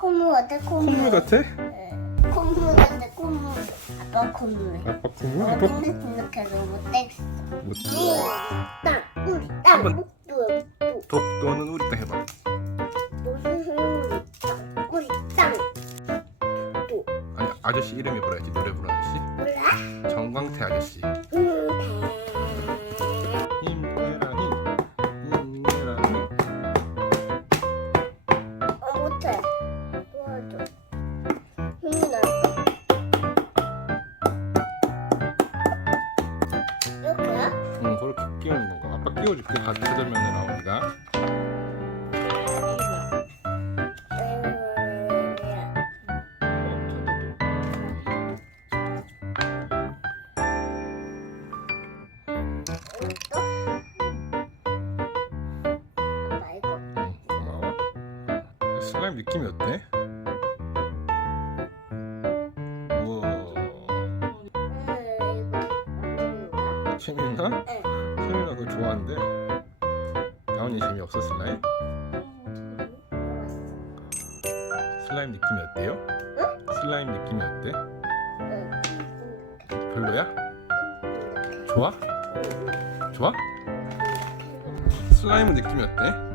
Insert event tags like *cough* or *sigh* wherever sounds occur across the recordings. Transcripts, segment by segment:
콧물 같아 콧물. 콧물 같아? 응. 콧물 같아 콧물. 아빠 콧물. 아빠 콧물? 아빠 어딘데 이렇게 못되겠어. 뭐, 땅 우리 땅 한번. 목도 목도 독도는 우리 땅 해봐 우리 땅 또. 아니 아저씨 이름이 뭐라지 노래 부르는 아저씨? 몰라? 정광태 아저씨 끼우는 건가? 아빠 끼워줄게. 같이 들면 나오니까 응 고마워 슬라임 느낌이 어때? 우와. 채민 아? 채민아 그거 좋아한대 다운이 재미없어 슬라임? 슬라임 느낌이 어때요? 슬라임 느낌이 어때? 별로야? 좋아? 좋아? 슬라임은 느낌이 어때?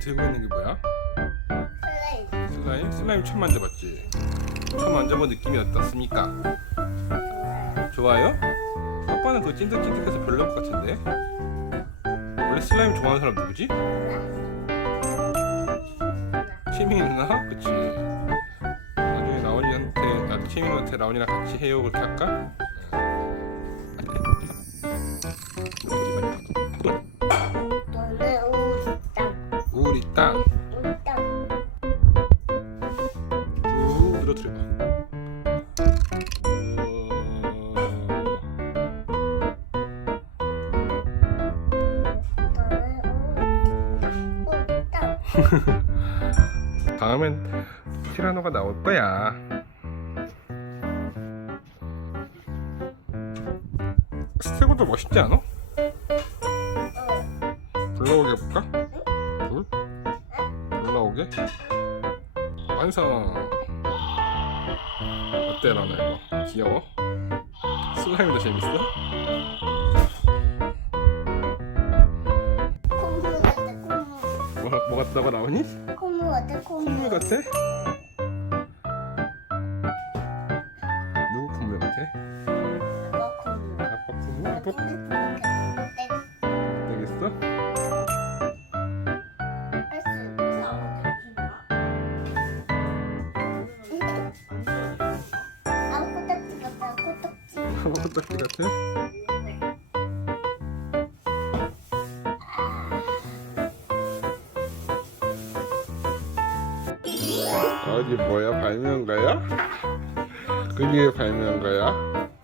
들고 있는 게 뭐야? 슬라임? 슬라임 처음 만져봤지? 처음 만져본 느낌이 어떻습니까? 좋아요? 아빠는 그거 찐득찐득해서 별로인 것 같은데? 원래 슬라임 좋아하는 사람 누구지? 채민이 누나? 그치 나중에 라온이한테 아, 채민이한테 라온이랑 같이 해요 그렇게 할까? *laughs* 다음엔 티라노가 나올 거야 스테고도 멋있지 않아? 불러오게 해볼까? 불? 불러오게? 완성 어때 라나 이거 귀여워? 슬라임도 재밌어? 뭐, 뭐 같다고 나오니? 콧물 같아 콧물 콧물 같아? 누구 콧물 같아? 아빠 콧물 아빠 콧물? 아빠 되겠어? 코딱지 같아? 어디 뭐야 발명가야? 그게 발명가야?